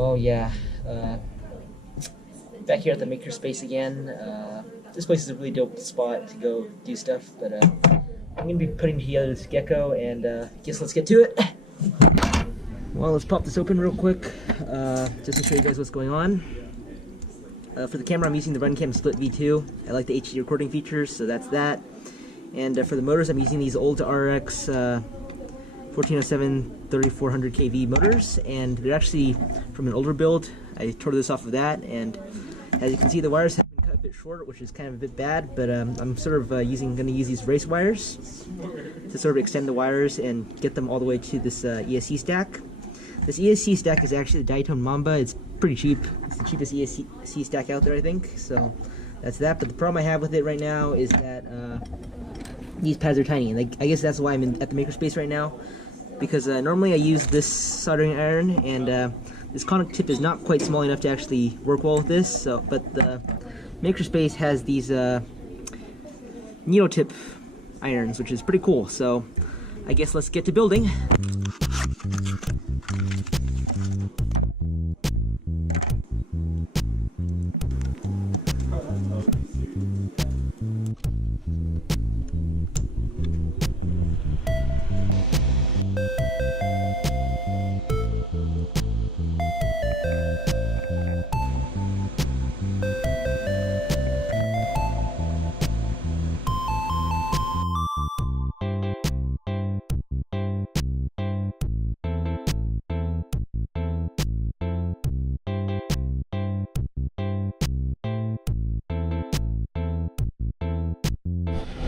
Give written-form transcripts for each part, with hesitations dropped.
Well, yeah, back here at the makerspace again. This place is a really dope spot to go do stuff, but I'm gonna be putting together this gecko, and guess let's get to it. Well, let's pop this open real quick, just to show you guys what's going on. For the camera, I'm using the Runcam Split V2. I like the HD recording features, so that's that. And for the motors, I'm using these old RX 1407 3400 kV motors, and they're actually from an older build. I tore this off of that, and as you can see, the wires have been cut a bit short, which is kind of a bit bad, but I'm sort of going to use these race wires to sort of extend the wires and get them all the way to this ESC stack. This ESC stack is actually the Diatone Mamba. It's pretty cheap. It's the cheapest ESC stack out there, I think, so that's that. But the problem I have with it right now is that these pads are tiny, and I guess that's why I'm at the makerspace right now, because normally I use this soldering iron, and this conic tip is not quite small enough to actually work well with this. So, but the makerspace has these needle tip irons, which is pretty cool. So I guess let's get to building.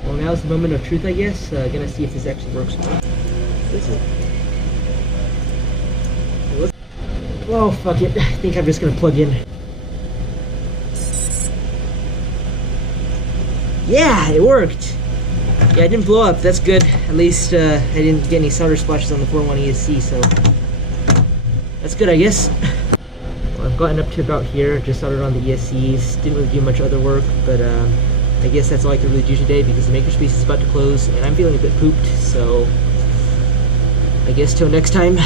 Well, now's the moment of truth, I guess. Gonna see if this actually works. Well, fuck it. I think I'm just gonna plug in. Yeah, it worked. Yeah, it didn't blow up. That's good. At least I didn't get any solder splashes on the 4.1 ESC, so that's good, I guess. Well, I've gotten up to about here. Just soldered on the ESCs. Didn't really do much other work, but I guess that's all I can really do today because the makerspace is about to close and I'm feeling a bit pooped, so I guess till next time.